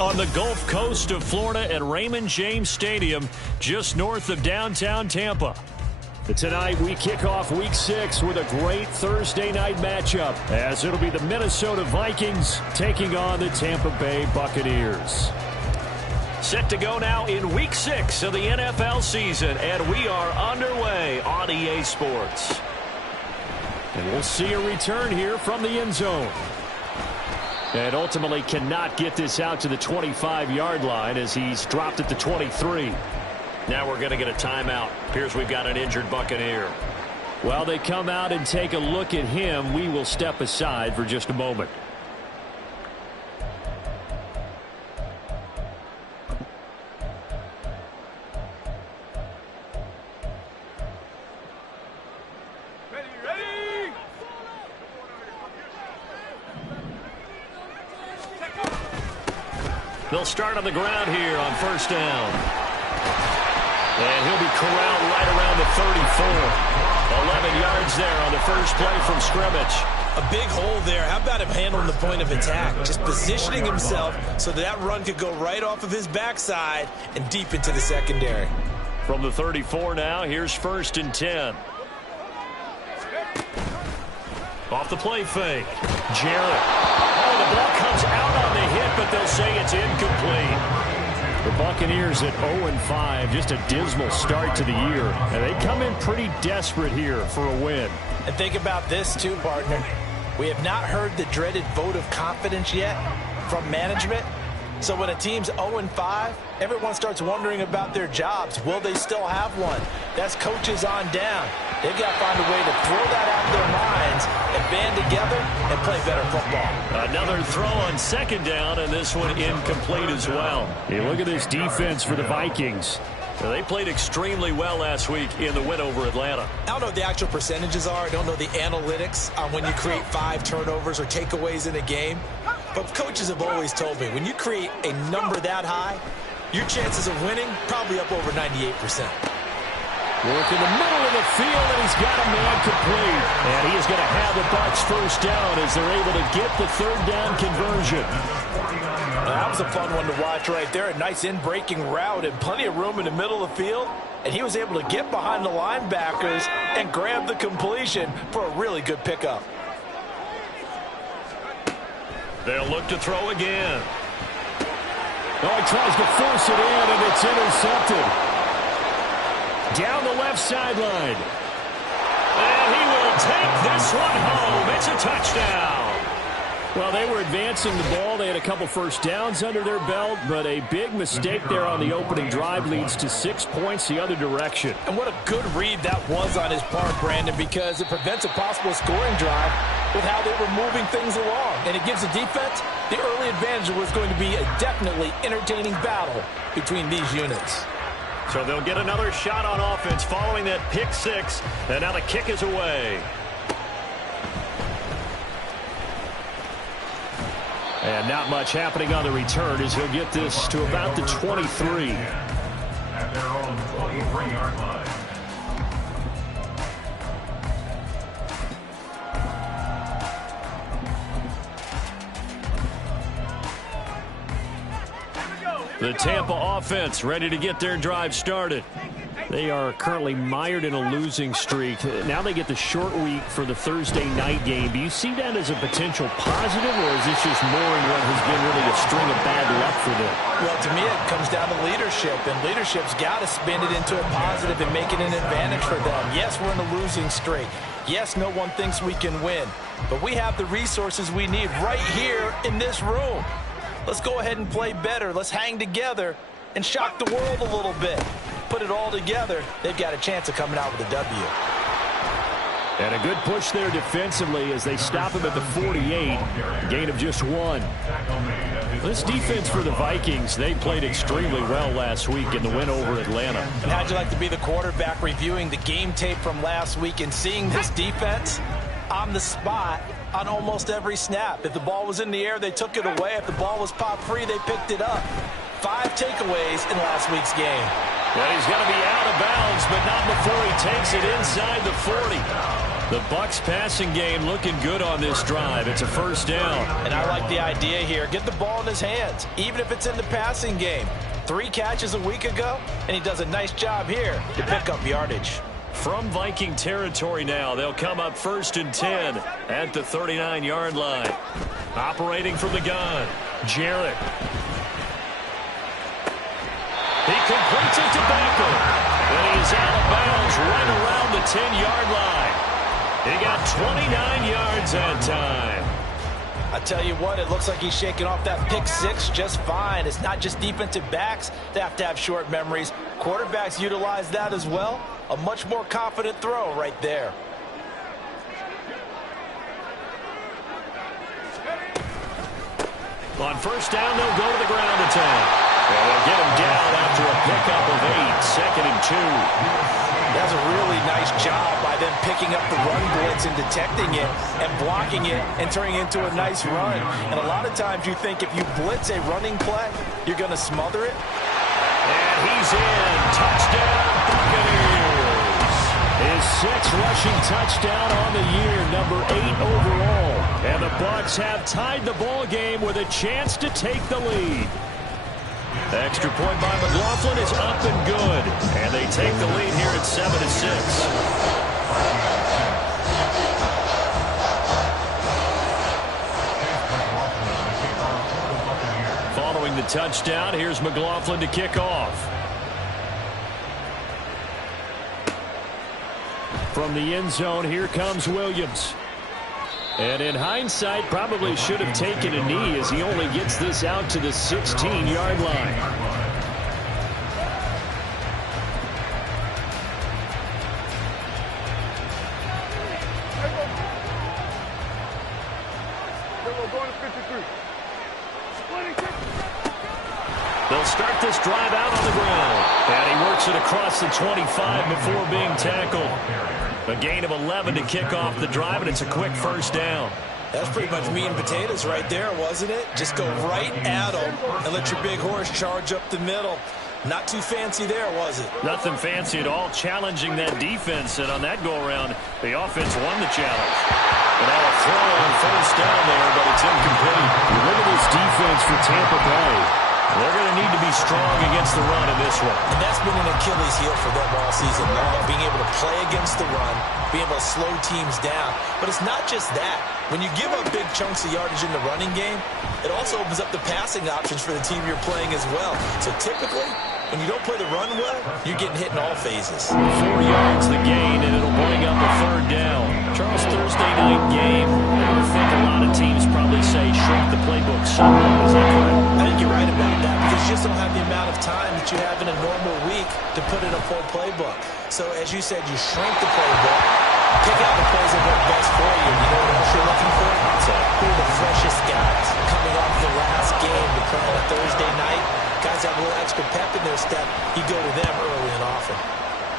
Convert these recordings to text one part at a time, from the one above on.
on the Gulf Coast of Florida at Raymond James Stadium, just north of downtown Tampa. Tonight, we kick off Week 6 with a great Thursday night matchup, as it'll be the Minnesota Vikings taking on the Tampa Bay Buccaneers. Set to go now in Week 6 of the NFL season, and we are underway on EA Sports. And we'll see a return here from the end zone. And ultimately cannot get this out to the 25-yard line as he's dropped at the 23. Now we're going to get a timeout. Appears we've got an injured Buccaneer. While they come out and take a look at him, we will step aside for just a moment. Ready. They'll start on the ground here on first down. And he'll be corralled right around the 34. 11 yards there on the first play from scrimmage. A big hole there. How about him handling the point of attack? Just positioning himself so that run could go right off of his backside and deep into the secondary. From the 34 now, here's first and 10. Off the play fake. Jarrett. Oh, the ball comes out on the hit, but they'll say it's incomplete. The Buccaneers at 0-5, just a dismal start to the year. And they come in pretty desperate here for a win. And think about this too, partner. We have not heard the dreaded vote of confidence yet from management. So when a team's 0-5, everyone starts wondering about their jobs. Will they still have one? That's coaches on down. They've got to find a way to throw that out of their minds and band together and play better football. Another throw on second down, and this one incomplete as well. Hey, look at this defense for the Vikings. They played extremely well last week in the win over Atlanta. I don't know what the actual percentages are. I don't know the analytics on when you create 5 turnovers or takeaways in a game. But coaches have always told me, when you create a number that high, your chances of winning probably up over 98%. Work in the middle of the field, and he's got a man complete. And he is going to have the Bucs first down as they're able to get the third down conversion. That was a fun one to watch right there. A nice in-breaking route and plenty of room in the middle of the field. And he was able to get behind the linebackers and grab the completion for a really good pickup. They'll look to throw again. Oh, he tries to force it in, and it's intercepted. Down the left sideline. And he will take this one home. It's a touchdown. Well, they were advancing the ball. They had a couple first downs under their belt, but a big mistake there on the opening drive leads to 6 points the other direction. And what a good read that was on his part, Brandon, because it prevents a possible scoring drive with how they were moving things along. And it gives the defense the early advantage. Was going to be a definitely entertaining battle between these units. So they'll get another shot on offense following that pick 6, and now the kick is away. And not much happening on the return as he'll get this to about the 23. At their own 23-yard line. The Tampa offense ready to get their drive started. They are currently mired in a losing streak. Now they get the short week for the Thursday night game. Do you see that as a potential positive, or is this just more in what has been really a string of bad luck for them? Well, to me, it comes down to leadership, and leadership's got to spin it into a positive and make it an advantage for them. Yes, we're in a losing streak. Yes, no one thinks we can win, but we have the resources we need right here in this room. Let's go ahead and play better. Let's hang together and shock the world a little bit. Put it all together, they've got a chance of coming out with a W. And a good push there defensively as they stop him at the 48. Gain of just 1. This defense for the Vikings, they played extremely well last week in the win over Atlanta. And how'd you like to be the quarterback reviewing the game tape from last week and seeing this defense on the spot on almost every snap? If the ball was in the air, they took it away. If the ball was popped free, they picked it up. 5 takeaways in last week's game. Well, he's going to be out of bounds, but not before he takes it inside the 40. The Bucs passing game looking good on this drive. It's a first down. And I like the idea here. Get the ball in his hands, even if it's in the passing game. 3 catches a week ago, and he does a nice job here to pick up yardage. From Viking territory now, they'll come up 1st and 10 at the 39-yard line. Operating from the gun, Jarrett. He completes it to Beckham. And he's out of bounds right around the 10-yard line. He got 29 yards that time. I tell you what, it looks like he's shaking off that pick 6 just fine. It's not just defensive backs that have to have short memories. Quarterbacks utilize that as well. A much more confident throw right there. On first down, they'll go to the ground attack. And they'll get him down after a pickup of 8, 2nd and 2. That's a really nice job by them picking up the run blitz and detecting it and blocking it and turning it into a nice run. And a lot of times you think if you blitz a running play, you're going to smother it. And he's in. Touchdown, Buccaneers. His 6th rushing touchdown on the year, number 8 overall. And the Bucs have tied the ball game with a chance to take the lead. Extra point by McLaughlin is up and good. And they take the lead here at 7-6. Following the touchdown, here's McLaughlin to kick off. From the end zone, here comes Williams. And in hindsight, probably should have taken a knee as he only gets this out to the 16-yard line. They'll start this drive out on the ground. And he works it across the 25 before being tackled. A gain of 11 to kick off the drive, and it's a quick first down. That's pretty much meat and potatoes right there, wasn't it? Just go right at them and let your big horse charge up the middle. Not too fancy there, was it? Nothing fancy at all, challenging that defense. And on that go-around, the offense won the challenge. And now a throw on first down there, but it's incomplete. Look at this defense for Tampa Bay. They're going to need to be strong against the run in this one. And that's been an Achilles heel for them all season long, being able to play against the run, being able to slow teams down. But it's not just that. When you give up big chunks of yardage in the running game, it also opens up the passing options for the team you're playing as well. So typically, when you don't play the run well, you're getting hit in all phases. 4 yards the gain, and it'll bring up a 3rd down. Charles, Thursday night game, I think a lot of teams probably say shrink the playbook somewhat. Is that correct? I think you're right about that, because you just don't have the amount of time that you have in a normal week to put in a full playbook. So as you said, you shrink the playbook, pick out the plays that work best for you. You know what else you're looking for? So who are the freshest guys coming off the last game to play on a Thursday night? Guys have a little extra pep in their step. You go to them early and often.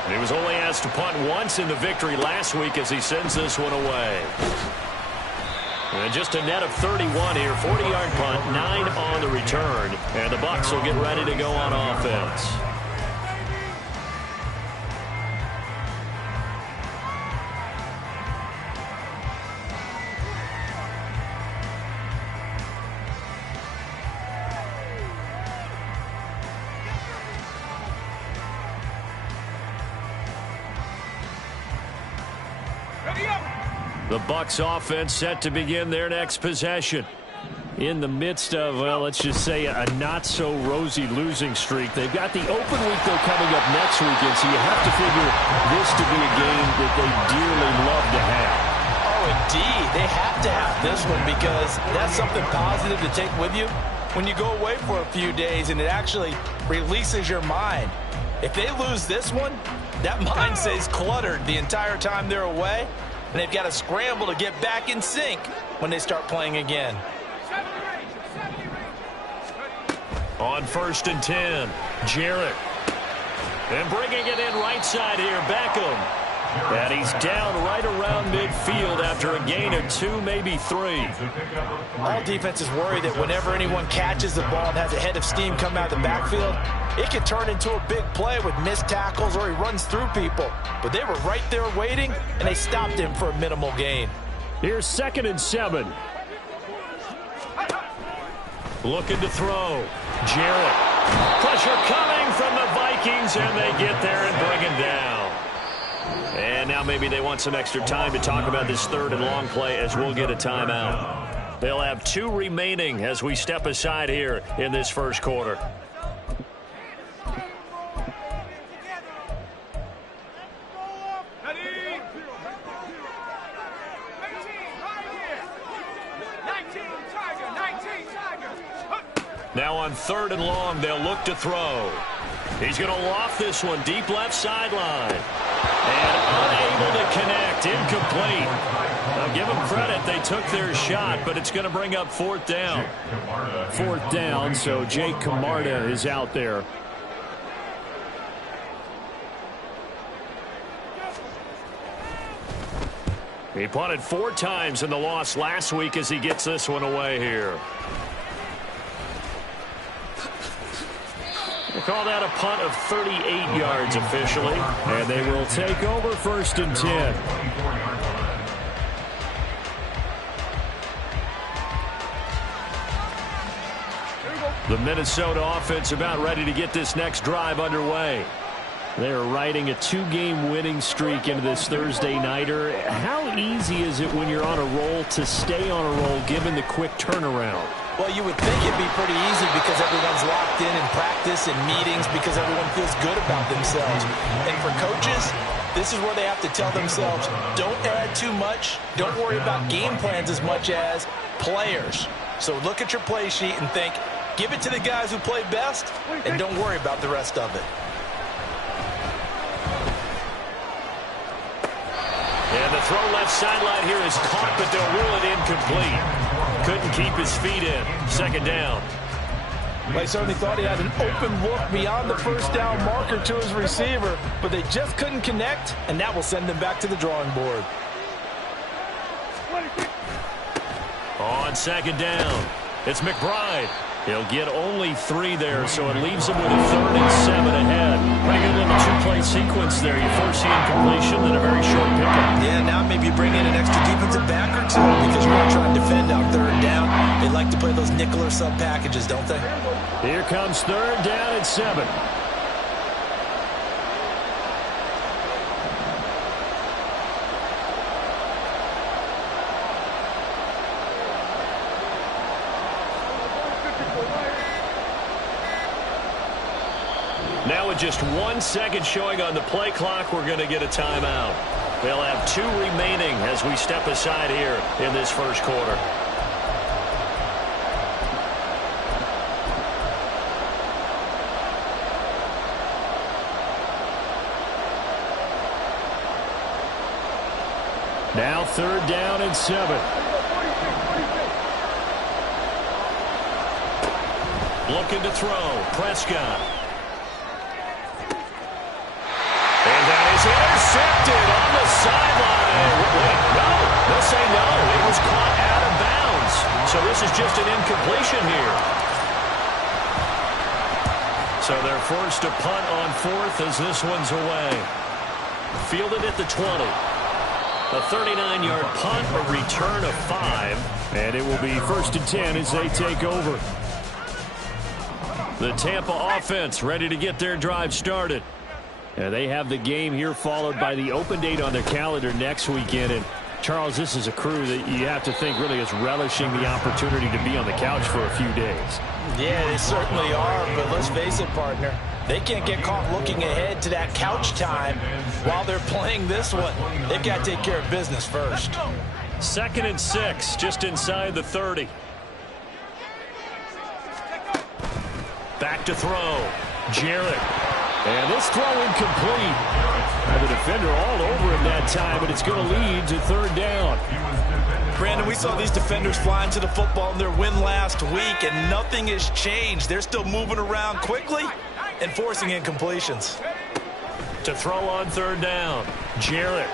And he was only asked to punt once in the victory last week as he sends this one away. And just a net of 31 here, 40-yard punt, 9 on the return. And the Bucs will get ready to go on offense. The Bucs offense set to begin their next possession. In the midst of, well, let's just say a not-so-rosy losing streak. They've got the open week, though, coming up next weekend, so you have to figure this to be a game that they dearly love to have. Oh, indeed. They have to have this one because that's something positive to take with you when you go away for a few days, and it actually releases your mind. If they lose this one, that mind stays cluttered the entire time they're away, and they've got to scramble to get back in sync when they start playing again. On 1st and 10, Jarrett. And bringing it in right side here, Beckham. And he's down right around midfield after a gain of 2, maybe 3. All defenses worry that whenever anyone catches the ball and has a head of steam come out of the backfield, it can turn into a big play with missed tackles or he runs through people. But they were right there waiting, and they stopped him for a minimal gain. Here's 2nd and 7. Looking to throw. Jarrett. Pressure coming from the Vikings, and they get there and bring him down. And now maybe they want some extra time to talk about this 3rd and long play as we'll get a timeout. They'll have 2 remaining as we step aside here in this first quarter. Now on 3rd and long, they'll look to throw. He's going to loft this one deep left sideline. And unable to connect, incomplete. Now give them credit, they took their shot, but it's going to bring up 4th down. 4th down, so Jake Camarda is out there. He punted 4 times in the loss last week as he gets this one away here. We'll call that a punt of 38 yards officially. And they will take over 1st and 10. The Minnesota offense about ready to get this next drive underway. They're riding a 2-game winning streak into this Thursday nighter. How easy is it when you're on a roll to stay on a roll given the quick turnaround? Well, you would think it'd be pretty easy because everyone's locked in practice and meetings because everyone feels good about themselves. And for coaches, this is where they have to tell themselves, don't add too much. Don't worry about game plans as much as players. So look at your play sheet and think, give it to the guys who play best and don't worry about the rest of it. And the throw left sideline here is caught, but they'll rule it incomplete. Couldn't keep his feet in. 2nd down. They certainly thought he had an open look beyond the 1st down marker to his receiver, but they just couldn't connect, and that will send them back to the drawing board. On 2nd down, it's McBride. He'll get only 3 there, so it leaves him with a 3rd and 7 ahead. Pretty good little 2-play sequence there. You first see incompletion, then a very short pickup. Yeah, now maybe you bring in an extra defensive back or 2 because you're going to try and defend on 3rd down. They like to play those nickel or sub packages, don't they? Here comes 3rd down and 7. Now with just 1 second showing on the play clock, we're going to get a timeout. They'll have 2 remaining as we step aside here in this first quarter. Now 3rd down and 7. Looking to throw. Prescott. And that is intercepted on the sideline. Wait, no. They'll say no. It was caught out of bounds. So this is just an incompletion here. So they're forced to punt on 4th as this one's away. Fielded at the 20. A 39-yard punt, a return of 5. And it will be 1st and 10 as they take over. The Tampa offense ready to get their drive started. And they have the game here followed by the open date on their calendar next weekend. And Charles, this is a crew that you have to think really is relishing the opportunity to be on the couch for a few days. Yeah, they certainly are, but let's face it, partner. They can't get caught looking ahead to that couch time while they're playing this one. They've got to take care of business first. 2nd and 6, just inside the 30. Back to throw. Jarrett. And this throw incomplete. And the defender all over him that time, but it's going to lead to 3rd down. Brandon, we saw these defenders flying to the football in their win last week, and nothing has changed. They're still moving around quickly and forcing incompletions. To throw on 3rd down. Jarrett.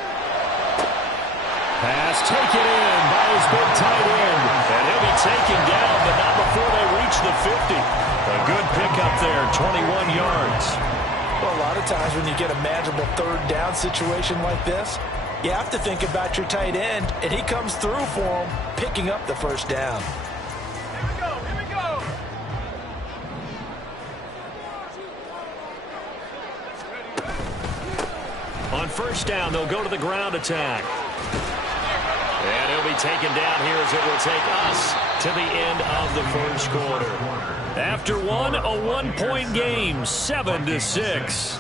Pass taken in by his big tight end. And he'll be taken down, but not before they reach the 50. A good pickup there, 21 yards. Well, a lot of times when you get a manageable third down situation like this, you have to think about your tight end, and he comes through for him, picking up the first down. Here we go, here we go. On first down, they'll go to the ground attack. And he'll be taken down here as it will take us to the end of the first quarter. After one, a one-point game, 7-6.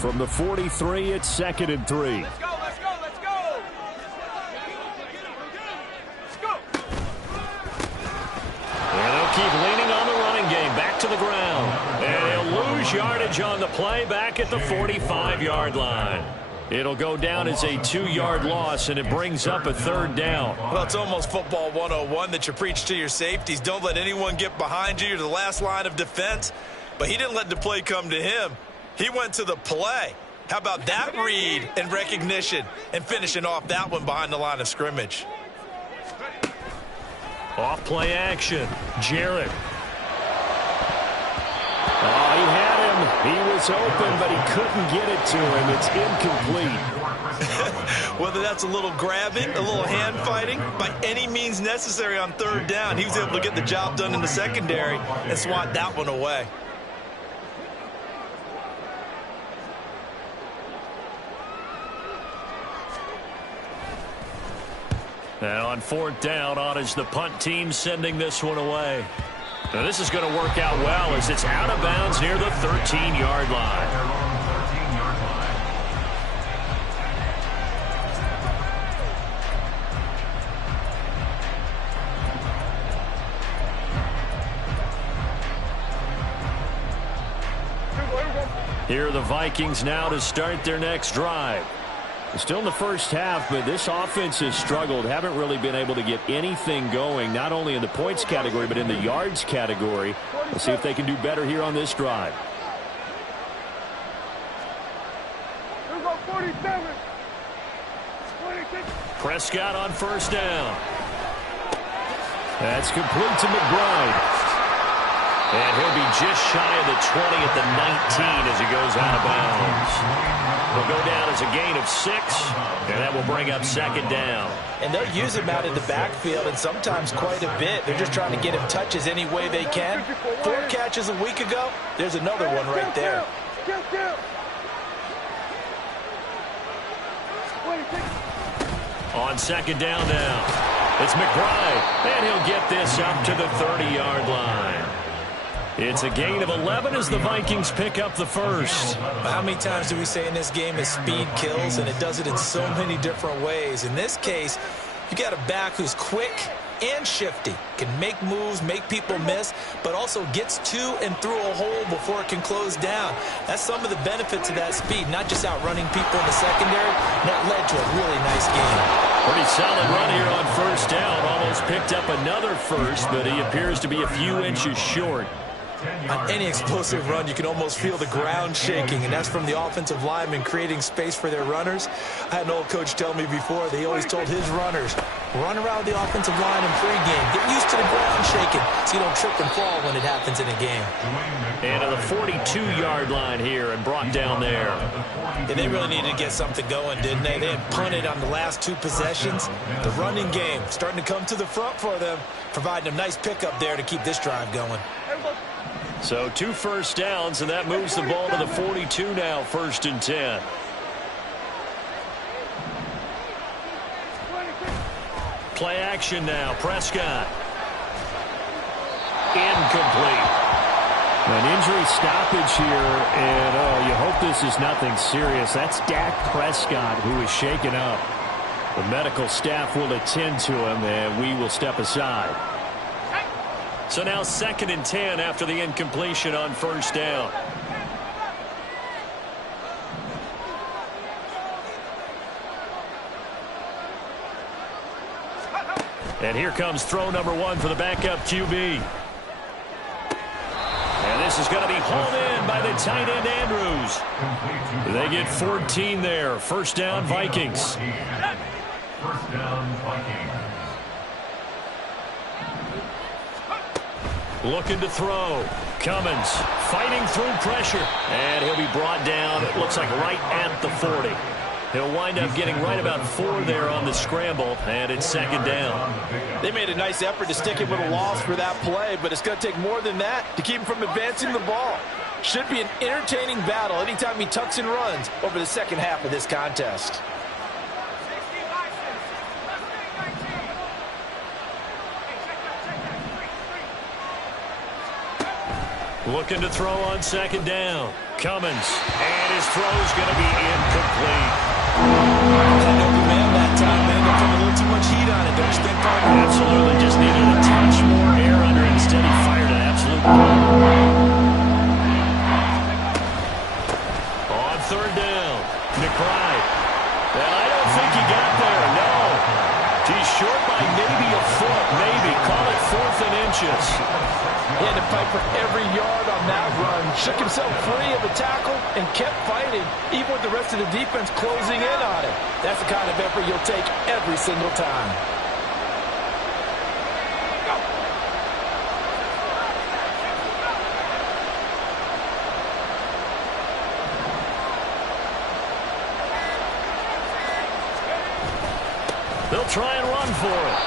From the 43, it's 2nd and 3. Let's go, let's go, let's go. Let's go. And they'll keep leaning on the running game. Back to the ground. And he'll lose yardage on the play back at the 45-yard line. It'll go down as a 2-yard loss, and it brings up a third down. Well, it's almost football 101 that you preach to your safeties. Don't let anyone get behind you. You're the last line of defense. But he didn't let the play come to him. He went to the play. How about that read and recognition and finishing off that one behind the line of scrimmage? Off play action. Jarrett. Oh, he had him. He was open, but he couldn't get it to him. It's incomplete. Whether that's a little grabbing, a little hand fighting, by any means necessary on third down, he was able to get the job done in the secondary and swat that one away. Now on 4th down, on is the punt team sending this one away. Now this is going to work out well as it's out of bounds near the 13-yard line. Their own 13-yard line. Here are the Vikings now to start their next drive. Still in the first half, but this offense has struggled. Haven't really been able to get anything going, not only in the points category, but in the yards category. Let's see if they can do better here on this drive. Here we go, 47. 26. Prescott on first down. That's complete to McBride. And he'll be just shy of the 20 at the 19 as he goes out of bounds. He'll go down as a gain of 6, and that will bring up 2nd down. And they'll use him out in the backfield, and sometimes quite a bit. They're just trying to get him touches any way they can. 4 catches a week ago. There's another one right there. On 2nd down now, it's McBride, and he'll get this up to the 30-yard line. It's a gain of 11 as the Vikings pick up the first. How many times do we say in this game that speed kills, and it does it in so many different ways? In this case, you got a back who's quick and shifty, can make moves, make people miss, but also gets to and through a hole before it can close down. That's some of the benefits of that speed, not just outrunning people in the secondary. And that led to a really nice game. Pretty solid run here on first down. Almost picked up another first, but he appears to be a few inches short. On any explosive run, you can almost feel the ground shaking, and that's from the offensive linemen creating space for their runners. I had an old coach tell me before that he always told his runners, run around the offensive line in pregame. Get used to the ground shaking so you don't trip and fall when it happens in a game. And to the 42-yard line here and brought down there. And they really needed to get something going, didn't they? They had punted on the last 2 possessions. The running game starting to come to the front for them, providing a nice pickup there to keep this drive going. So 2 first downs, and that moves the ball to the 42 now, 1st and 10. Play action now, Prescott. Incomplete. An injury stoppage here, and you hope this is nothing serious. That's Dak Prescott, who is shaken up. The medical staff will attend to him, and we will step aside. So now 2nd and 10 after the incompletion on first down. And here comes throw number 1 for the backup QB. And this is going to be hauled in by the tight end Andrews. They get 14 there. First down, Vikings. First down, Vikings. Looking to throw. Cummins fighting through pressure. And he'll be brought down, it looks like, right at the 40. He'll wind up getting right about 4 there on the scramble, and it's second down. They made a nice effort to stick him with a loss for that play, but it's going to take more than that to keep him from advancing the ball. Should be an entertaining battle anytime he tucks and runs over the second half of this contest. Looking to throw on second down. Cummins. And his throw's going to be incomplete. That open man that time, man. Got a little too much heat on it, don't you think, Parker? Absolutely. Just needed a touch more air under it. Instead, he fired an absolute on third down. McBride. And I don't think he got there. No. He's short by maybe a foot. Maybe. Call it 4th and inches. He had to fight for every yard on that run. Shook himself free of the tackle and kept fighting, even with the rest of the defense closing in on him. That's the kind of effort you'll take every single time. They'll try and run for it.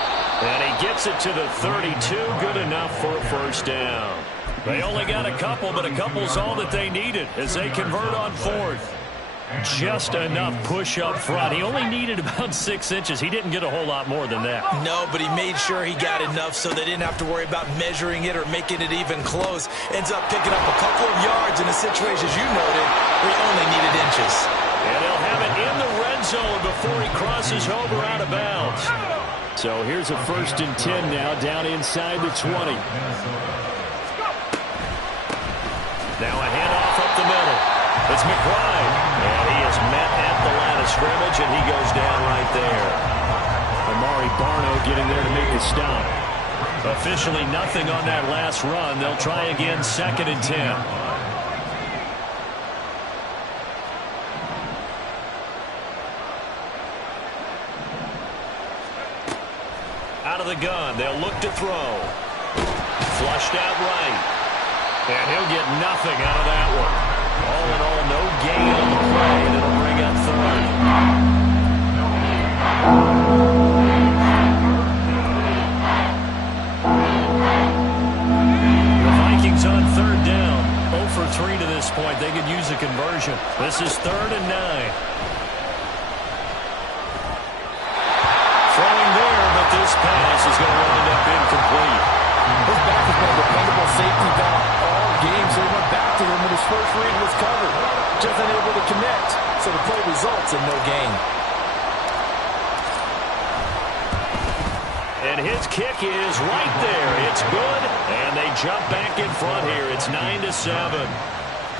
And he gets it to the 32. Good enough for a first down. They only got a couple, but a couple's all that they needed as they convert on 4th. Just enough push up front. He only needed about 6 inches. He didn't get a whole lot more than that. No, but he made sure he got enough so they didn't have to worry about measuring it or making it even close. Ends up picking up a couple of yards in a situation, as you noted, where he only needed inches. And they'll have it in the red zone before he crosses over out of bounds. So here's a 1st and 10 now, down inside the 20. Now a handoff up the middle. It's McBride. And he is met at the line of scrimmage, and he goes down right there. Amari Barno getting there to make the stop. Officially nothing on that last run. They'll try again, 2nd and 10. Out of the gun, they'll look to throw. Flushed out right. And he'll get nothing out of that one. All in all, no gain on the play, and it'll bring up 3rd. The Vikings on 3rd down. 0 for 3 to this point. They could use a conversion. This is 3rd and 9. This pass is going to wind up incomplete. His back has been a dependable safety valve all game, so he went back to him when his first read was covered. Just unable to connect, so the play results in no gain. And his kick is right there. It's good, and they jump back in front here. It's 9-7.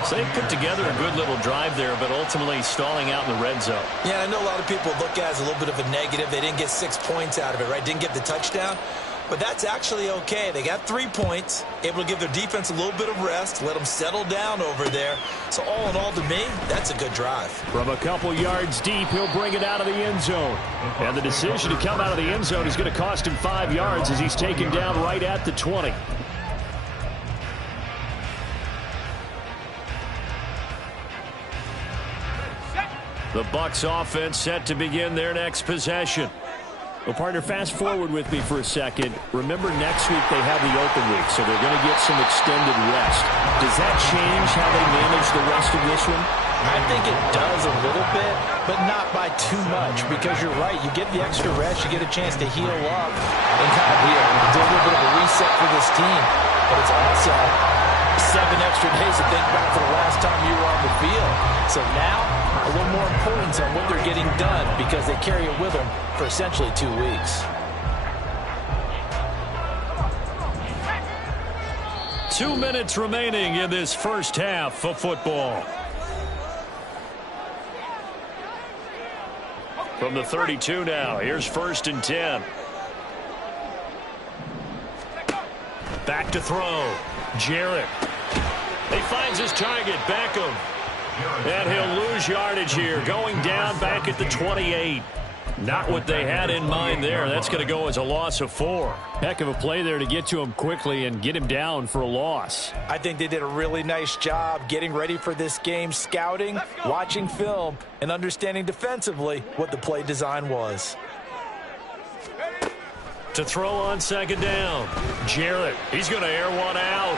So they put together a good little drive there, but ultimately stalling out in the red zone. Yeah, I know a lot of people look at it as a little bit of a negative. They didn't get 6 points out of it, right? Didn't get the touchdown. But that's actually okay. They got 3 points, able to give their defense a little bit of rest, let them settle down over there. So all in all, to me, that's a good drive. From a couple yards deep, he'll bring it out of the end zone. And the decision to come out of the end zone is going to cost him 5 yards as he's taken down right at the 20. The Bucs offense set to begin their next possession. Well, partner, fast forward with me for a second. Remember, next week they have the open week, so they're going to get some extended rest. Does that change how they manage the rest of this one? I think it does a little bit, but not by too much, because you're right. You get the extra rest, you get a chance to heal up and kind of do a little bit of a reset for this team. But it's also 7 extra days to think back to the last time you were on the field. So now, a little more importance on what they're getting done because they carry it with them for essentially 2 weeks. 2 minutes remaining in this first half of football. From the 32 now, here's 1st and 10. Back to throw. Jarrett. He finds his target, Beckham. And he'll lose yardage here, going down back at the 28. Not what they had in mind there. That's going to go as a loss of 4. Heck of a play there to get to him quickly and get him down for a loss. I think they did a really nice job getting ready for this game, scouting, watching film, and understanding defensively what the play design was. To throw on second down. Jarrett, he's going to air one out.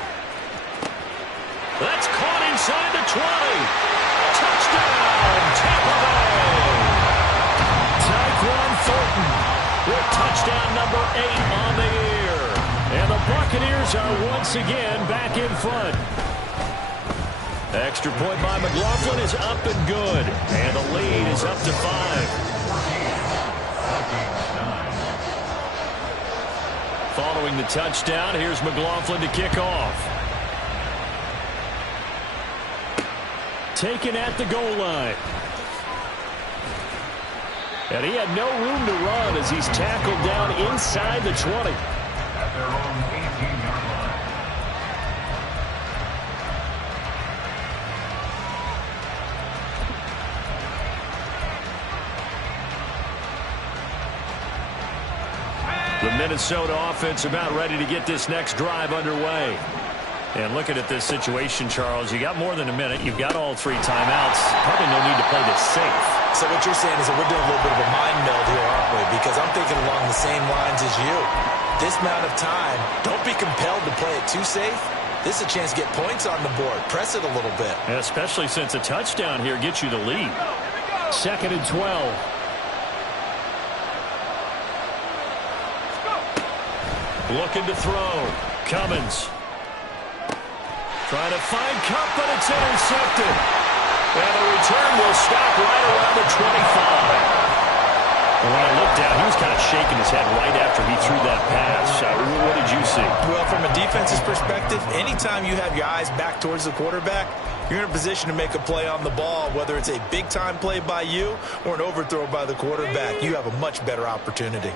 That's caught inside the 20. Touchdown, Tampa Bay. Tyquan Thornton with touchdown number 8 on the year. And the Buccaneers are once again back in front. Extra point by McLaughlin is up and good. And the lead is up to 5. Following the touchdown, here's McLaughlin to kick off. Taken at the goal line. And he had no room to run as he's tackled down inside the 20. At their own 18-yard line. The Minnesota offense about ready to get this next drive underway. And looking at this situation, Charles, you got more than a minute. You've got all 3 timeouts. Probably no need to play this safe. So what you're saying is that we're doing a little bit of a mind meld here, aren't we? Because I'm thinking along the same lines as you. This amount of time, don't be compelled to play it too safe. This is a chance to get points on the board. Press it a little bit. And especially since a touchdown here gets you the lead. 2nd and 12. Looking to throw. Cummins. Trying to find Kupp, but it's intercepted. And the return will stop right around the 25. And when I looked down, he was kind of shaking his head right after he threw that pass. What did you see? Well, from a defense's perspective, anytime you have your eyes back towards the quarterback, you're in a position to make a play on the ball, whether it's a big-time play by you or an overthrow by the quarterback. You have a much better opportunity.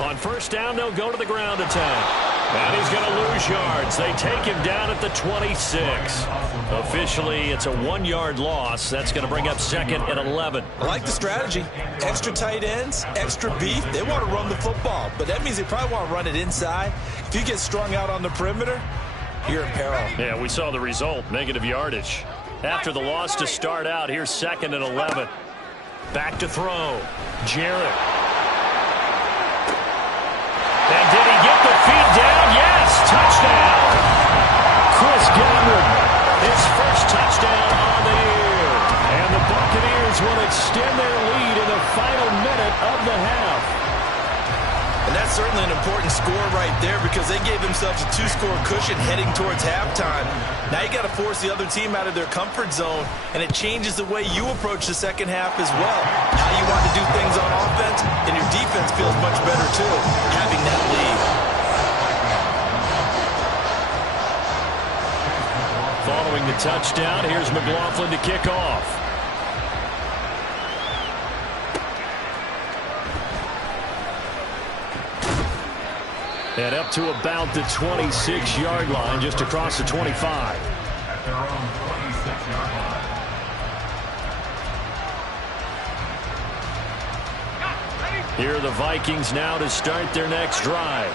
On first down, they'll go to the ground attack. And he's going to lose yards. They take him down at the 26. Officially, it's a 1-yard loss. That's going to bring up 2nd and 11. I like the strategy. Extra tight ends, extra beef. They want to run the football, but that means they probably want to run it inside. If you get strung out on the perimeter, you're in peril. Yeah, we saw the result, negative yardage. After the loss to start out, here's 2nd and 11. Back to throw. Jarrett. And did he get the feed down? Yes, touchdown. Chris Godwin, his first touchdown on the year. And the Buccaneers will extend their lead in the final minute of the half. And that's certainly an important score right there because they gave themselves a 2-score cushion heading towards halftime. Now you got to force the other team out of their comfort zone, and it changes the way you approach the second half as well. How you want to do things on offense, and your defense feels much better too, having that lead. Following the touchdown, here's McLaughlin to kick off. And up to about the 26-yard line, just across the 25. At their own 26-yard line. Here are the Vikings now to start their next drive.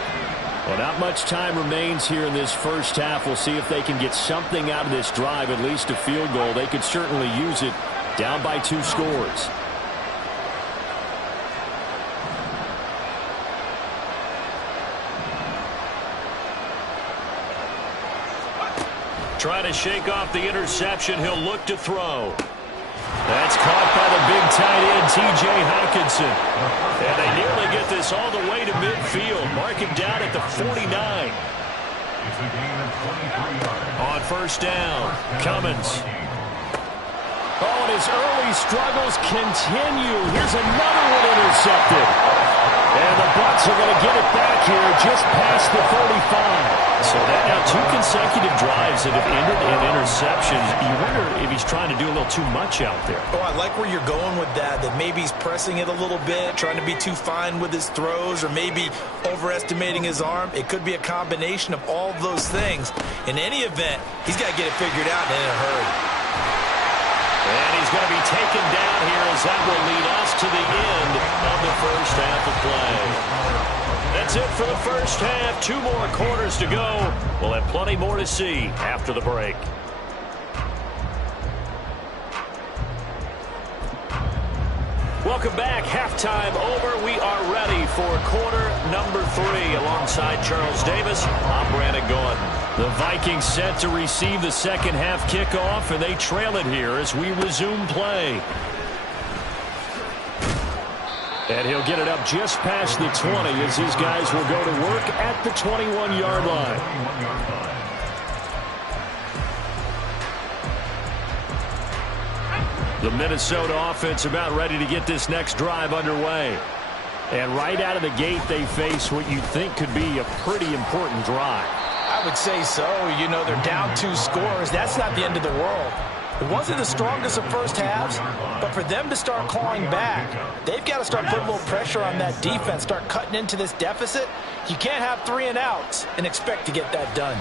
Well, not much time remains here in this first half. We'll see if they can get something out of this drive, at least a field goal. They could certainly use it, down by 2 scores. Trying to shake off the interception. He'll look to throw. That's caught by the big tight end, T.J. Hockenson. And they nearly get this all the way to midfield. Mark him down at the 49. It's a gain of 23 yards. On first down, Cummins. Oh, and his early struggles continue. Here's another one intercepted. And the Bucs are going to get it back here just past the 35. So that now 2 consecutive drives that have ended in interceptions. You wonder if he's trying to do a little too much out there. Oh, I like where you're going with that maybe he's pressing it a little bit, trying to be too fine with his throws, or maybe overestimating his arm. It could be a combination of all of those things. In any event, he's got to get it figured out and in a hurry. And he's going to be taken down here as that will lead us to the end of the first half of play. That's it for the first half. 2 more quarters to go. We'll have plenty more to see after the break. Welcome back. Halftime over. We are ready for quarter number 3. Alongside Charles Davis, I'm Brandon Gaudin. The Vikings set to receive the second half kickoff, and they trail it here as we resume play. And he'll get it up just past the 20 as his guys will go to work at the 21-yard line. The Minnesota offense about ready to get this next drive underway. And right out of the gate, they face what you think could be a pretty important drive. I would say so. You know, they're down 2 scores. That's not the end of the world. It wasn't the strongest of first halves, but for them to start clawing back, they've got to start putting a little pressure on that defense, start cutting into this deficit. You can't have 3 and outs and expect to get that done.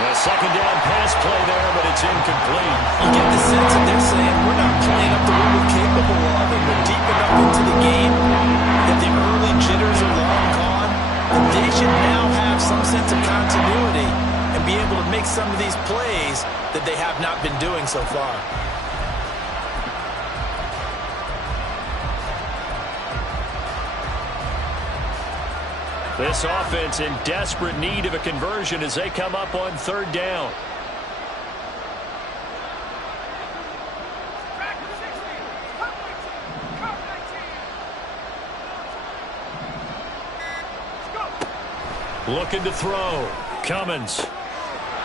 A second down pass play there, but it's incomplete. You get the sense that they're saying, we're not playing up to what we're capable of, and we're deep enough into the game that the early jitters are long gone, and they should now have some sense of continuity and be able to make some of these plays that they have not been doing so far. This offense in desperate need of a conversion as they come up on 3rd down. Looking to throw. Cummins.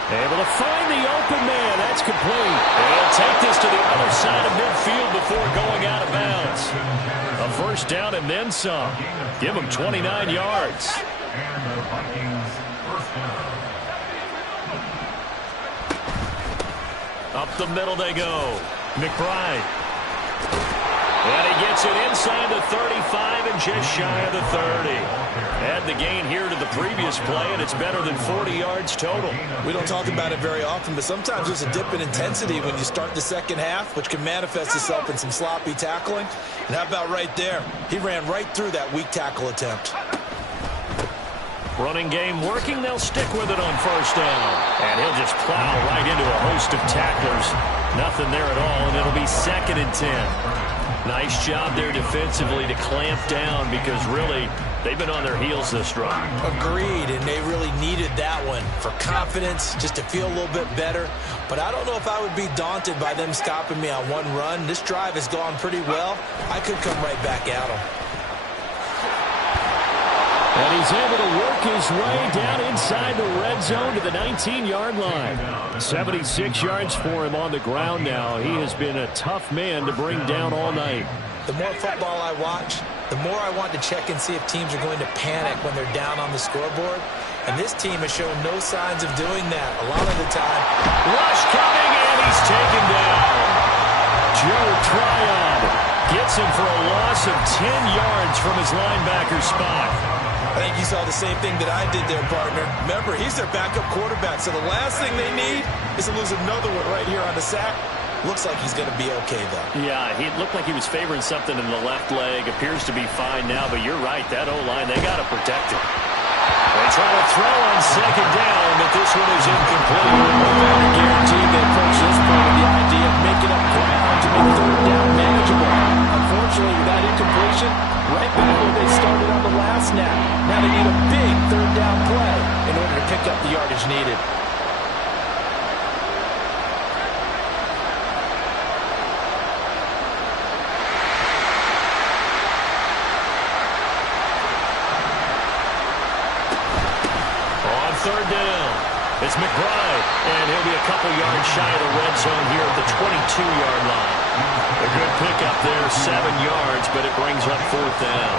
Able to find the open man. That's complete. They'll take this to the other side of midfield before going out of bounds. A first down and then some. Give them 29 yards. And the Vikings first down. Up the middle they go. McBride. And he gets it inside the 35 and just shy of the 30. Add the gain here to the previous play, and it's better than 40 yards total. We don't talk about it very often, but sometimes there's a dip in intensity when you start the second half, which can manifest itself in some sloppy tackling. And how about right there? He ran right through that weak tackle attempt. Running game working. They'll stick with it on first down. And he'll just plow right into a host of tacklers. Nothing there at all, and it'll be 2nd and 10. Nice job there defensively to clamp down because really they've been on their heels this drive. Agreed, and they really needed that one for confidence, just to feel a little bit better. But I don't know if I would be daunted by them stopping me on one run. This drive has gone pretty well. I could come right back at them. And he's able to work his way down inside the red zone to the 19-yard line. 76 yards for him on the ground now. He has been a tough man to bring down all night. The more football I watch, the more I want to check and see if teams are going to panic when they're down on the scoreboard. And this team has shown no signs of doing that a lot of the time. Rush coming, and he's taken down. Joe Tryon gets him for a loss of 10 yards from his linebacker spot. I think you saw the same thing that I did there, partner. Remember, he's their backup quarterback, so the last thing they need is to lose another one right here on the sack. Looks like he's going to be okay, though. Yeah, he looked like he was favoring something in the left leg. Appears to be fine now, but you're right. That O-line, they got to protect it. They try to throw on second down, but this one is incomplete. I guarantee they approach this point with the idea of making up ground to make 3rd down manageable. Unfortunately, with that incompletion, right back where they started on the last snap. Now they need a big 3rd down play in order to pick up the yardage needed. On 3rd down, it's McBride, and he'll be a couple yards shy of the red zone here at the 22-yard line. A good pickup there, 7 yards, but it brings up 4th down.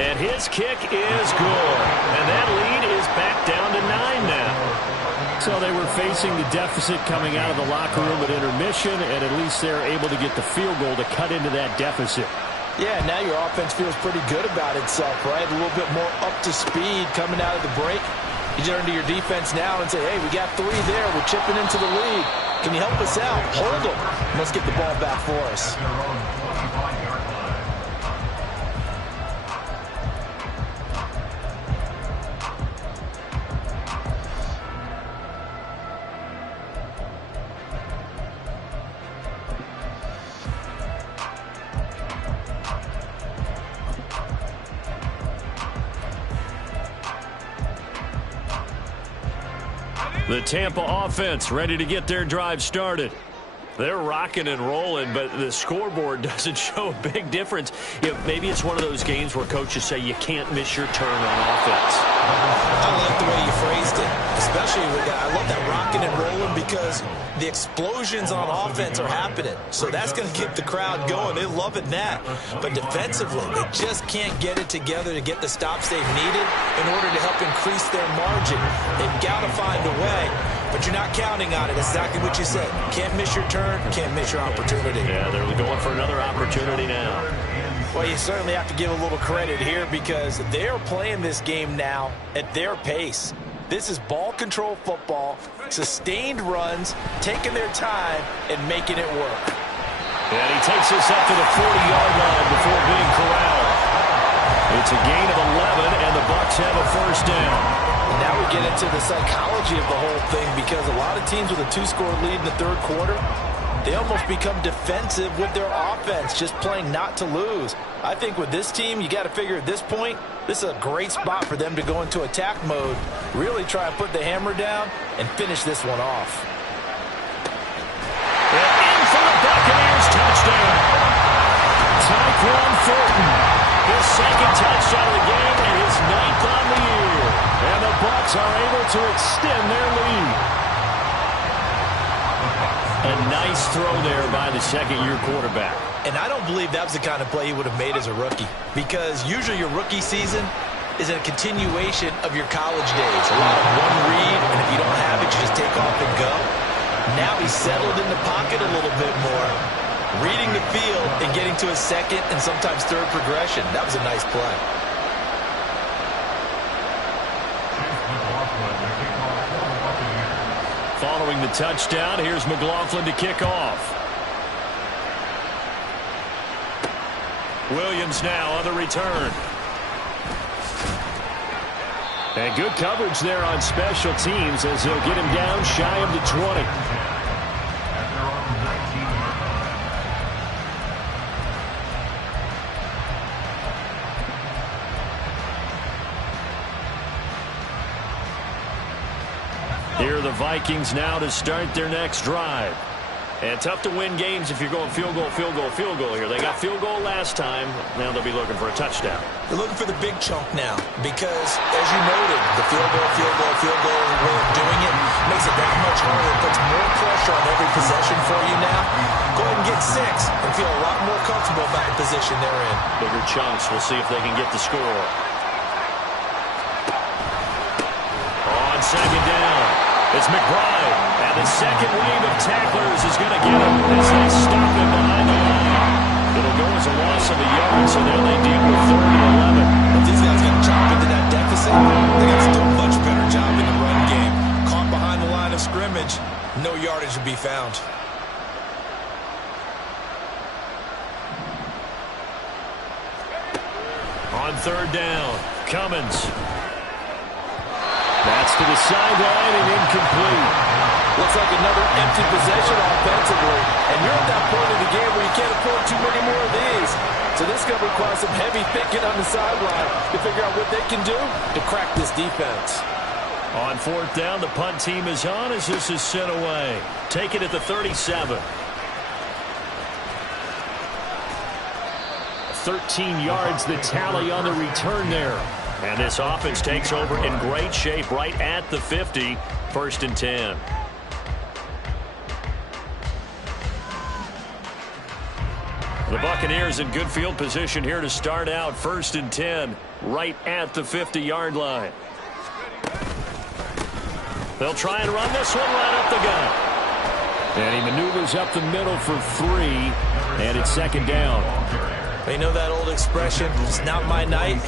And his kick is good. And that lead is back down to 9 now. So they were facing the deficit coming out of the locker room at intermission, and at least they're able to get the field goal to cut into that deficit. Yeah, now your offense feels pretty good about itself, right? A little bit more up to speed coming out of the break. You turn to your defense now and say, hey, we got 3 there. We're chipping into the lead. Can you help us out? Hold them. Let's get the ball back for us. The Tampa offense ready to get their drive started. They're rocking and rolling, but the scoreboard doesn't show a big difference. Maybe it's one of those games where coaches say you can't miss your turn on offense. I like the way you phrased it, especially with that. I love that rocking and rolling because the explosions on offense are happening. So that's going to keep the crowd going. They're loving that. But defensively, they just can't get it together to get the stops they've needed in order to help increase their margin. They've got to find a way. But you're not counting on it. That's exactly what you said. Can't miss your turn, can't miss your opportunity. Yeah, they're going for another opportunity now. Well, you certainly have to give a little credit here because they're playing this game now at their pace. This is ball control football, sustained runs, taking their time, and making it work. And he takes this up to the 40-yard line before being corralled. It's a gain of 11, and the Bucs have a first down. Now we get into the psychology of the whole thing because a lot of teams with a 2-score lead in the third quarter, they almost become defensive with their offense, just playing not to lose. I think with this team, you got to figure at this point, this is a great spot for them to go into attack mode, really try to put the hammer down and finish this one off. And in for the Buccaneers touchdown. Tyquan Thornton, his second touchdown of the game and his 9th on the year. And the Bucs are able to extend their lead. A nice throw there by the second-year quarterback. And I don't believe that was the kind of play he would have made as a rookie because usually your rookie season is a continuation of your college days. A lot of one read, and if you don't have it, you just take off and go. Now he's settled in the pocket a little bit more, reading the field and getting to his second and sometimes third progression. That was a nice play. Following the touchdown, here's McLaughlin to kick off. Williams now on the return. And good coverage there on special teams as they'll get him down shy of the 20. Here are the Vikings now to start their next drive. And tough to win games if you're going field goal, field goal, field goal here. They got field goal last time. Now they'll be looking for a touchdown. They're looking for the big chunk now because, as you noted, the field goal is a way of doing it. Makes it that much harder. It puts more pressure on every possession for you now. Go ahead and get 6 and feel a lot more comfortable about the position they're in. Bigger chunks. We'll see if they can get the score. On second down, it's McBride. And the second wave of tacklers is going to get him as they stop him behind the line. It'll go as a loss of a yard, so now they deal with 3rd and 11. If these guys got to chop into that deficit, they got to do a much better job in the run game. Caught behind the line of scrimmage, no yardage to be found. On 3rd down, Cummins. That's to the sideline and incomplete. Looks like another empty possession offensively. And you're at that point of the game where you can't afford too many more of these. So this is going to require some heavy thinking on the sideline to figure out what they can do to crack this defense. On 4th down, the punt team is on as this is sent away. Take it at the 37. 13 yards, the tally on the return there. And this offense takes over in great shape right at the 50, 1st and 10. The Buccaneers in good field position here to start out, 1st and 10, right at the 50-yard line. They'll try and run this one right up the gut. And he maneuvers up the middle for 3, and it's 2nd down. You know that old expression, it's not my night?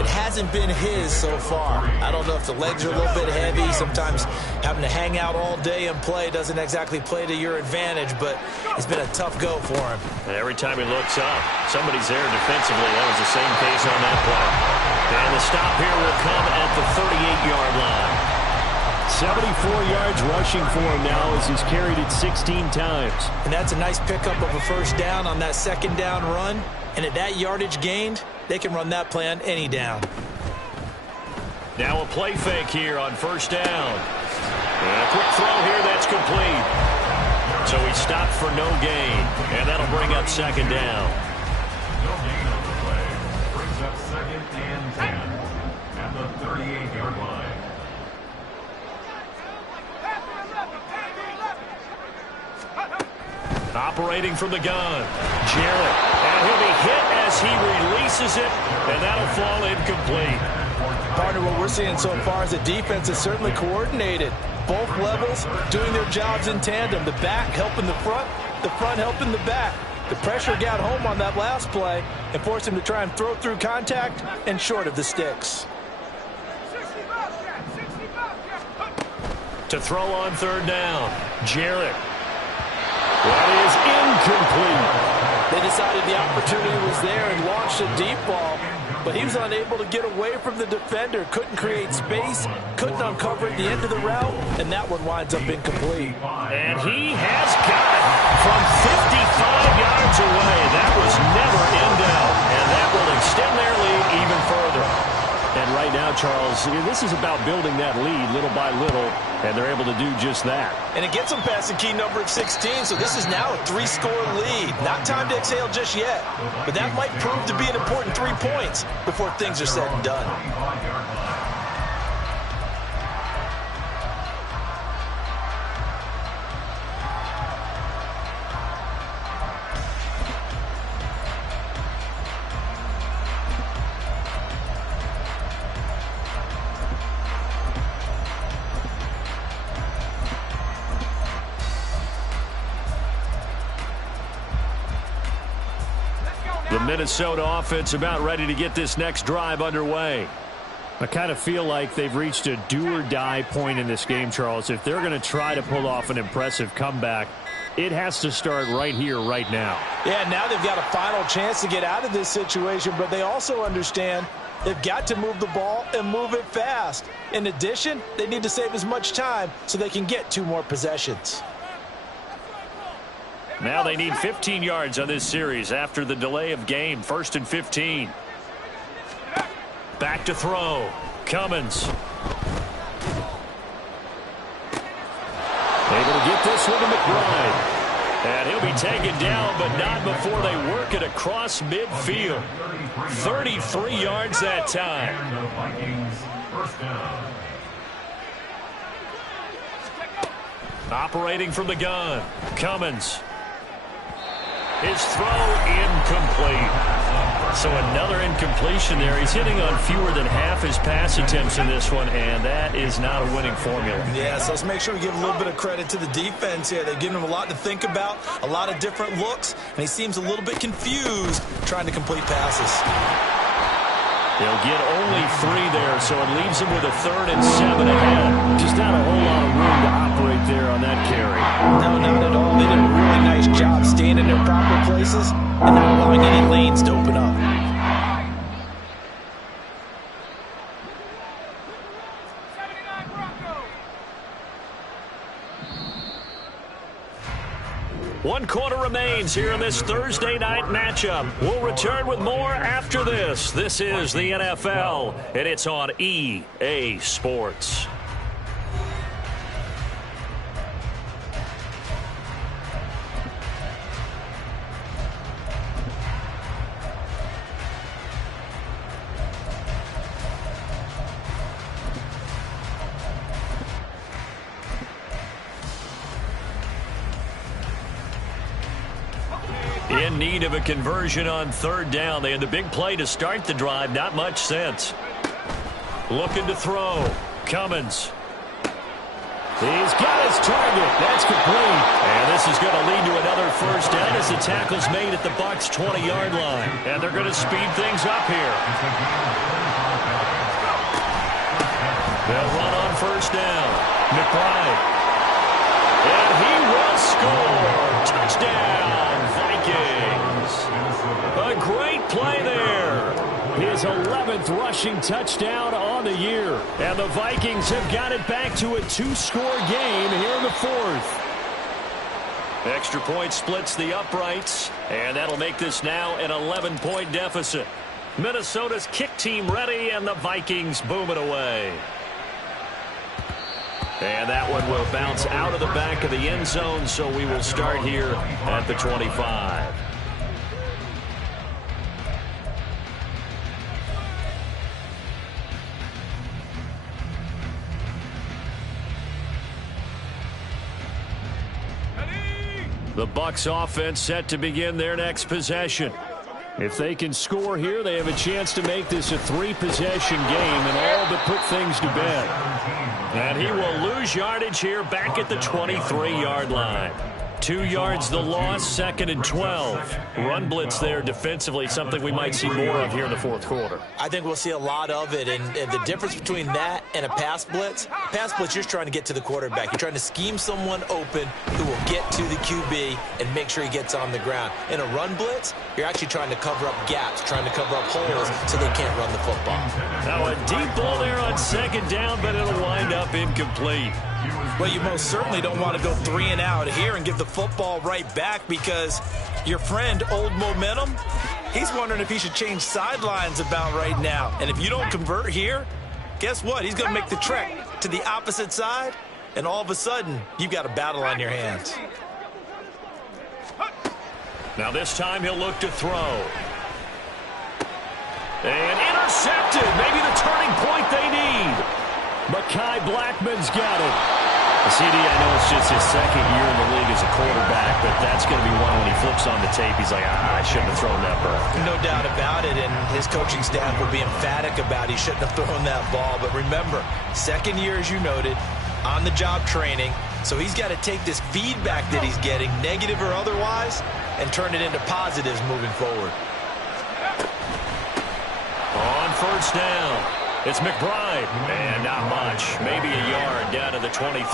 It hasn't been his so far. I don't know if the legs are a little bit heavy. Sometimes having to hang out all day and play doesn't exactly play to your advantage, but it's been a tough go for him. And every time he looks up, somebody's there defensively. That was the same case on that play. And the stop here will come at the 38-yard line. 74 yards rushing for him now as he's carried it 16 times. And that's a nice pickup of a 1st down on that 2nd down run. And at that yardage gained, they can run that play on any down. Now a play fake here on 1st down. And a quick throw here that's complete. So he stopped for no gain. And that'll bring up 2nd down. No gain on the play. Brings up 2nd and 10 at the 38-yard line. Operating from the gun, Jarrett. And he'll be hit as he releases it, and that'll fall incomplete. Partner, what we're seeing so far is the defense is certainly coordinated. Both levels doing their jobs in tandem. The back helping the front helping the back. The pressure got home on that last play and forced him to try and throw through contact and short of the sticks. To throw on 3rd down, Jarrett. That is incomplete. They decided the opportunity was there and launched a deep ball, but he was unable to get away from the defender, couldn't create space, couldn't uncover at the end of the route, and that one winds up incomplete. And he has got it from 55 yards away. That was never in doubt, and that will extend their lead even further. And right now, Charles, this is about building that lead little by little, and they're able to do just that. And it gets them past the key number of 16, so this is now a 3-score lead. Not time to exhale just yet, but that might prove to be an important 3 points before things are said and done. The Minnesota offense about ready to get this next drive underway. I kind of feel like they've reached a do-or-die point in this game, Charles. If they're going to try to pull off an impressive comeback, it has to start right here, right now. Yeah, now they've got a final chance to get out of this situation, but they also understand they've got to move the ball and move it fast. In addition, they need to save as much time so they can get 2 more possessions. Now they need 15 yards on this series after the delay of game. 1st and 15. Back to throw. Cummins. Able to get this one to McBride. And he'll be taken down, but not before they work it across midfield. 33 yards that time. The Vikings, 1st down. Operating from the gun. Cummins. His throw incomplete. So another incompletion there. He's hitting on fewer than half his pass attempts in this one, and that is not a winning formula. Yeah, so let's make sure we give a little bit of credit to the defense here. They've given him a lot to think about, a lot of different looks, and he seems a little bit confused trying to complete passes. They'll get only 3 there, so it leaves him with a 3rd and 7 ahead. Just not a whole lot of room to operate there on that carry. No, not at all. They did a really nice job staying in their proper places and not allowing any lanes to open up. One quarter remains here in this Thursday night matchup. We'll return with more after this. This is the NFL, and it's on EA Sports. in need of a conversion on third down. They had the big play to start the drive. Not much sense. Looking to throw. Cummins. He's got his target. That's complete. And this is going to lead to another first down as the tackle's made at the Bucs 20-yard line. And they're going to speed things up here. They'll run on first down. McBride. And he will score. Touchdown, Vikings. A great play there. His 11th rushing touchdown on the year. And the Vikings have got it back to a 2-score game here in the fourth. Extra point splits the uprights, and that'll make this now an 11-point deficit. Minnesota's kick team ready, and the Vikings boom it away. And that one will bounce out of the back of the end zone, so we will start here at the 25. The Bucs offense set to begin their next possession. If they can score here, they have a chance to make this a 3-possession game and all but put things to bed. And he will lose yardage here back at the 23-yard line. 2 yards the loss, 2nd and 12. Run blitz there defensively, something we might see more of here in the fourth quarter. I think we'll see a lot of it, and the difference between that and a pass blitz, you're just trying to get to the quarterback. You're trying to scheme someone open who will get to the QB and make sure he gets on the ground. In a run blitz, you're actually trying to cover up gaps, trying to cover up holes so they can't run the football. Now a deep ball there on 2nd down, but it'll wind up incomplete. Well, you most certainly don't want to go 3 and out here and give the football right back, because your friend, Old Momentum, he's wondering if he should change sidelines about right now. And if you don't convert here, guess what? He's going to make the trek to the opposite side, and all of a sudden, you've got a battle on your hands. Now this time he'll look to throw. And intercepted. Maybe the turning point they need. Mekhi Blackmon's got it. CD, I know it's just his 2nd year in the league as a quarterback, but that's going to be one when he flips on the tape. He's like, I shouldn't have thrown that ball. No doubt about it, and his coaching staff will be emphatic about he shouldn't have thrown that ball. But remember, 2nd year, as you noted, on-the-job training. So he's got to take this feedback that he's getting, negative or otherwise, and turn it into positives moving forward. On first down, it's McBride. And not much. Maybe a yard down to the 23.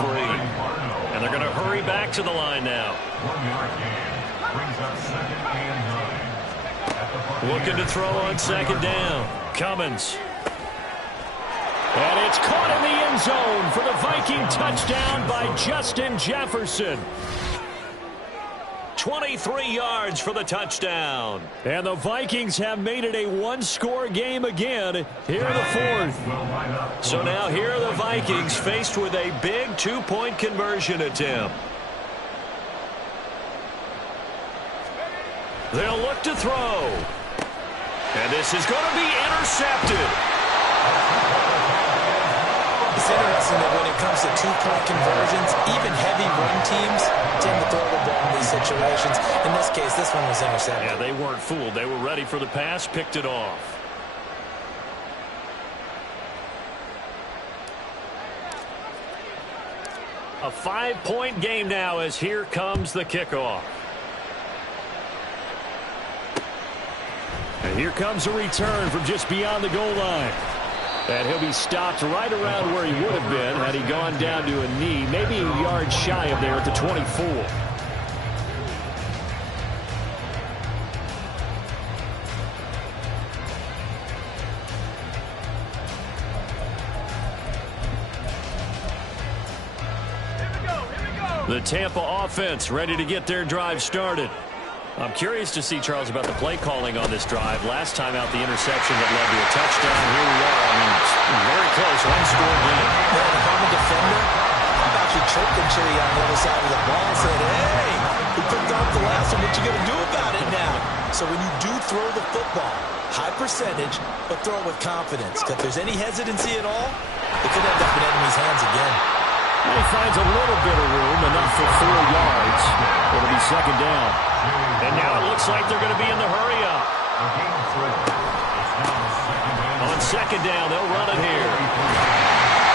And they're going to hurry back to the line now. 1-yard gain. Brings up 2nd and 9. Looking to throw on 2nd down. Cummins. And it's caught in the end zone for the Viking touchdown by Justin Jefferson. 23 yards for the touchdown. And the Vikings have made it a 1-score game again here in the fourth. So now here are the Vikings faced with a big 2-point conversion attempt. They'll look to throw. And this is going to be intercepted. It's interesting that when it comes to 2-point conversions, even heavy run teams tend to throw the ball in these situations. In this case, this one was intercepted. Yeah, they weren't fooled. They were ready for the pass, picked it off. A 5-point game now as here comes the kickoff. And here comes a return from just beyond the goal line. And he'll be stopped right around where he would have been had he gone down to a knee, maybe a yard shy of there at the 24. The Tampa offense ready to get their drive started. I'm curious to see, Charles, about the play calling on this drive. Last time out, the interception that led to a touchdown. Here we are. I mean, very close. 1-score game. Yeah, if I'm a defender, I'm actually choking Chili on the other side of the ball and said, hey, we picked off the last one. What you going to do about it now? So when you do throw the football, high percentage, but throw it with confidence. Because if there's any hesitancy at all, it could end up in enemy's hands again. And he finds a little bit of room, enough for 4 yards. It'll be 2nd down. And now it looks like they're going to be in the hurry-up. On second down, they'll run it here.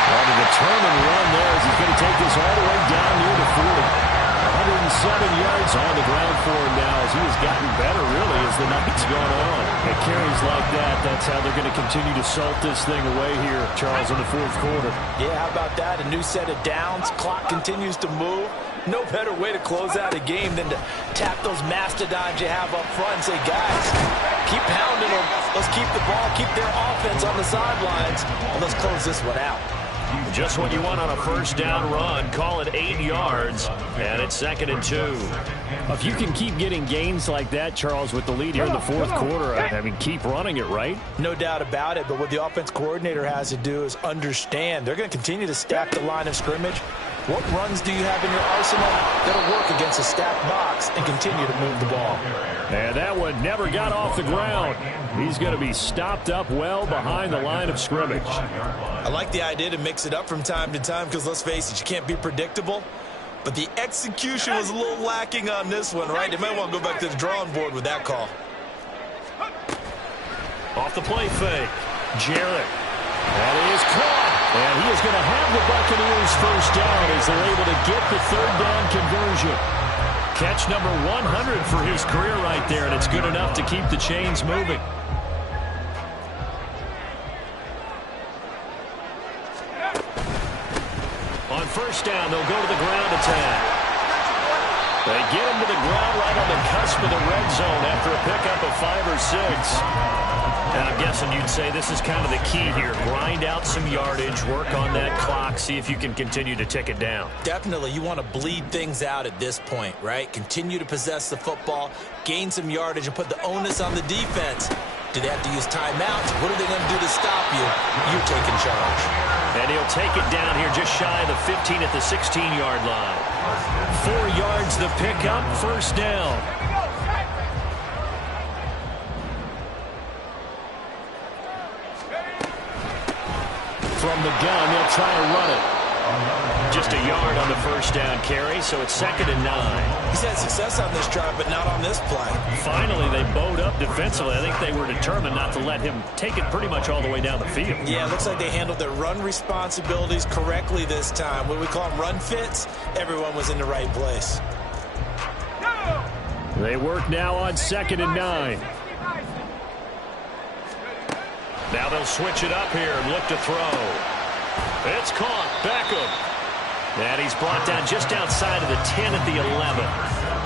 Well, the determined run there as he's going to take this all the way down near the 40. 107 yards on the ground for him now as he has gotten better, really, as the night's gone on. At carries like that, that's how they're going to continue to salt this thing away here, Charles, in the fourth quarter. Yeah, how about that? A new set of downs. Clock continues to move. No better way to close out a game than to tap those mastodons you have up front and say, guys, keep pounding them. Let's keep the ball, keep their offense on the sidelines, and let's close this one out. Just what you want on a first down run. Call it 8 yards, and it's 2nd and 2. If you can keep getting gains like that, Charles, with the lead here in the fourth quarter, I mean, keep running it, right? No doubt about it, but what the offense coordinator has to do is understand. They're going to continue to stack the line of scrimmage. What runs do you have in your arsenal that'll work against a stacked box and continue to move the ball? And that one never got off the ground. He's going to be stopped up well behind the line of scrimmage. I like the idea to mix it up from time to time because, let's face it, you can't be predictable. But the execution was a little lacking on this one, right? They might want to go back to the drawing board with that call. Off the play fake. Jarrett. That is caught. And he is going to have the Buccaneers first down as they're able to get the third down conversion. Catch number 100 for his career right there, and it's good enough to keep the chains moving. On first down, they'll go to the ground attack. They get him to the ground right on the cusp of the red zone after a pickup of 5 or 6. And I'm guessing you'd say this is kind of the key here. Grind out some yardage, work on that clock, see if you can continue to tick it down. Definitely. You want to bleed things out at this point, right? Continue to possess the football, gain some yardage, and put the onus on the defense. Do they have to use timeouts? What are they going to do to stop you? You're taking charge. And he'll take it down here just shy of the 15 at the 16-yard line. 4 yards the pickup, first down. From the gun, they'll try to run it. Just a yard on the first down carry, so it's 2nd and 9. He's had success on this drive, but not on this play. Finally, they bowed up defensively. I think they were determined not to let him take it pretty much all the way down the field. Yeah, it looks like they handled their run responsibilities correctly this time. What we call them run fits, everyone was in the right place. They work now on 2nd and 9. Now they'll switch it up here and look to throw. It's caught. Beckham. And he's brought down just outside of the 10 at the 11.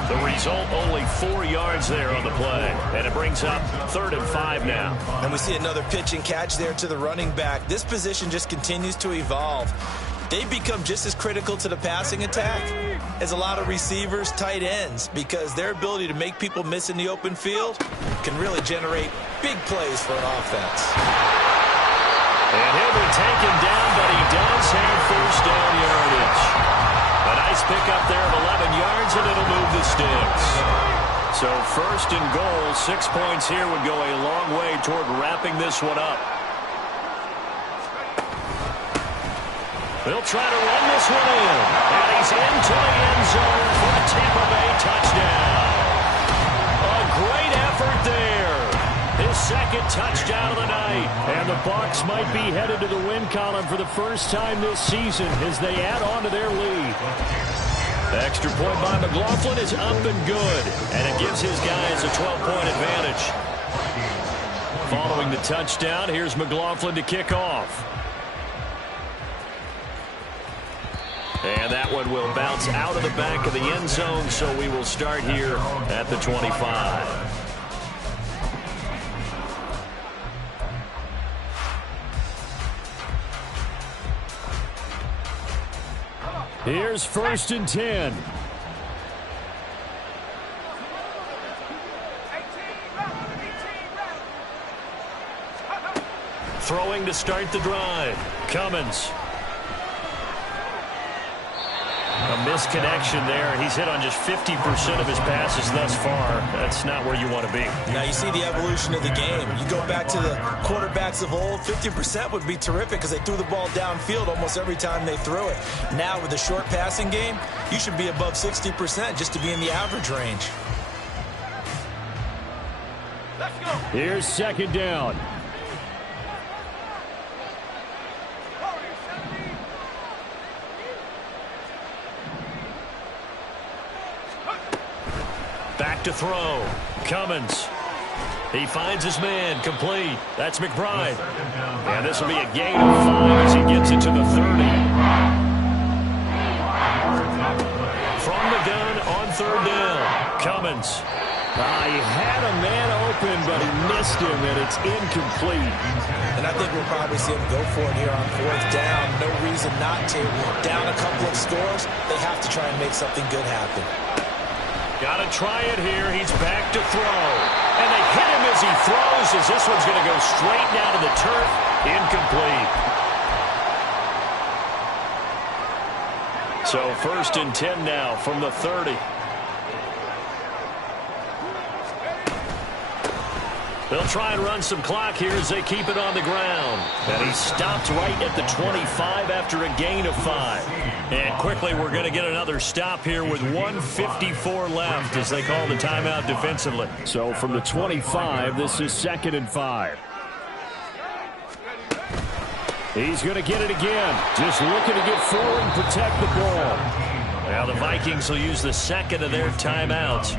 The result, only 4 yards there on the play. And it brings up 3rd and 5 now. And we see another pitch and catch there to the running back. This position just continues to evolve. They've become just as critical to the passing attack as a lot of receivers, tight ends, because their ability to make people miss in the open field can really generate big plays for an offense. And he'll be taken down, but he does have first down yardage. A nice pickup there of 11 yards, and it'll move the sticks. So 1st and goal, 6 points here would go a long way toward wrapping this one up. They'll try to run this one in. And he's into the end zone for a Tampa Bay touchdown. A great effort there. His 2nd touchdown of the night. And the Bucs might be headed to the win column for the first time this season as they add on to their lead. The extra point by McLaughlin is up and good. And it gives his guys a 12-point advantage. Following the touchdown, here's McLaughlin to kick off. And that one will bounce out of the back of the end zone, so we will start here at the 25. Here's 1st and 10. Throwing to start the drive. Cummins. A misconnection there. He's hit on just 50% of his passes thus far. That's not where you want to be. Now you see the evolution of the game. You go back to the quarterbacks of old, 50% would be terrific because they threw the ball downfield almost every time they threw it. Now with the short passing game, you should be above 60% just to be in the average range. Here's second down. Back to throw. Cummins. He finds his man, complete. That's McBride. And this will be a gain of 5 as he gets it to the 30. From the gun on third down. Cummins. He had a man open, but he missed him, and it's incomplete. And I think we'll probably see him go for it here on fourth down. No reason not to. Down a couple of scores, they have to try and make something good happen. Got to try it here. He's back to throw. And they hit him as he throws, as this one's going to go straight down to the turf. Incomplete. So 1st and 10 now from the 30. They'll try and run some clock here as they keep it on the ground. And he stopped right at the 25 after a gain of 5. And quickly we're going to get another stop here with 1:54 left as they call the timeout defensively. So from the 25, this is 2nd and 5. He's going to get it again. Just looking to get forward and protect the ball. Now the Vikings will use the second of their timeouts.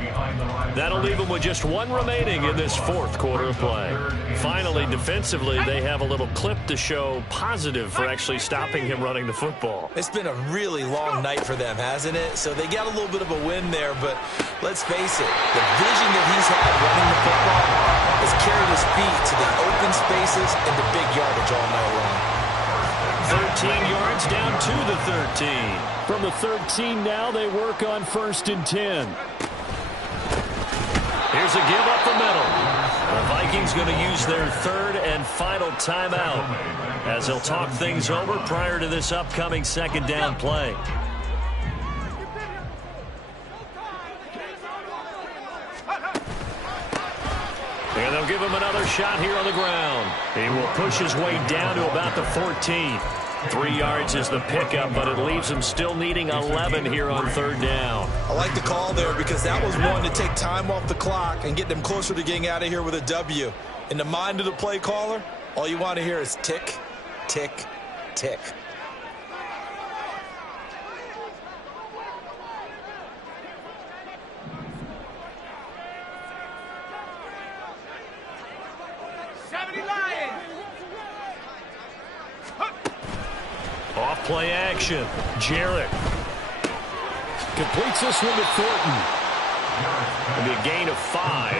That'll leave them with just one remaining in this 4th quarter of play. Finally, defensively, they have a little clip to show positive for actually stopping him running the football. It's been a really long night for them, hasn't it? So they got a little bit of a win there, but let's face it, the vision that he's had running the football has carried his feet to the open spaces and the big yardage all night long. 13 yards down to the 13. From the 13 now, they work on 1st and 10. Here's a give up the middle. The Vikings going to use their 3rd and final timeout as they'll talk things over prior to this upcoming 2nd down play. And they'll give him another shot here on the ground. He will push his way down to about the 14. 3 yards is the pickup, but it leaves him still needing 11 here on 3rd down. I like the call there because that was one to take time off the clock and get them closer to getting out of here with a W. In the mind of the play caller, all you want to hear is tick, tick, tick. Off play action. Jarrett completes this one to Thornton. It'll be a gain of 5,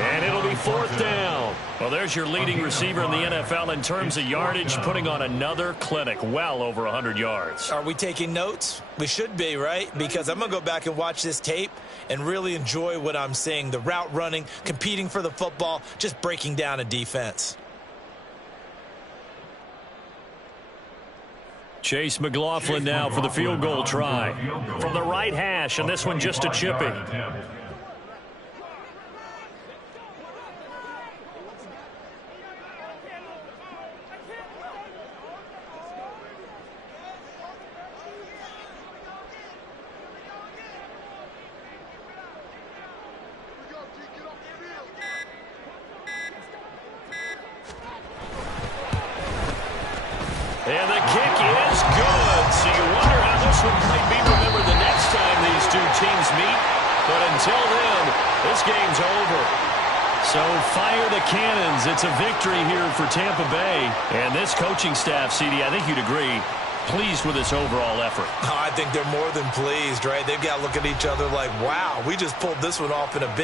and it'll be 4th down. Well, there's your leading receiver in the NFL in terms of yardage, putting on another clinic, well over 100 yards. Are we taking notes? We should be, right? Because I'm going to go back and watch this tape and really enjoy what I'm seeing. The route running, competing for the football, just breaking down a defense. Chase McLaughlin now for the field goal try. From the right hash, and this one just a chippy. And the kick is good. So you wonder how this one might be remembered the next time these two teams meet. But until then, this game's over. So fire the cannons. It's a victory here for Tampa Bay. And this coaching staff, CD, I think you'd agree, pleased with this overall effort. Oh, I think they're more than pleased, right? They've got to look at each other like, wow, we just pulled this one off in a big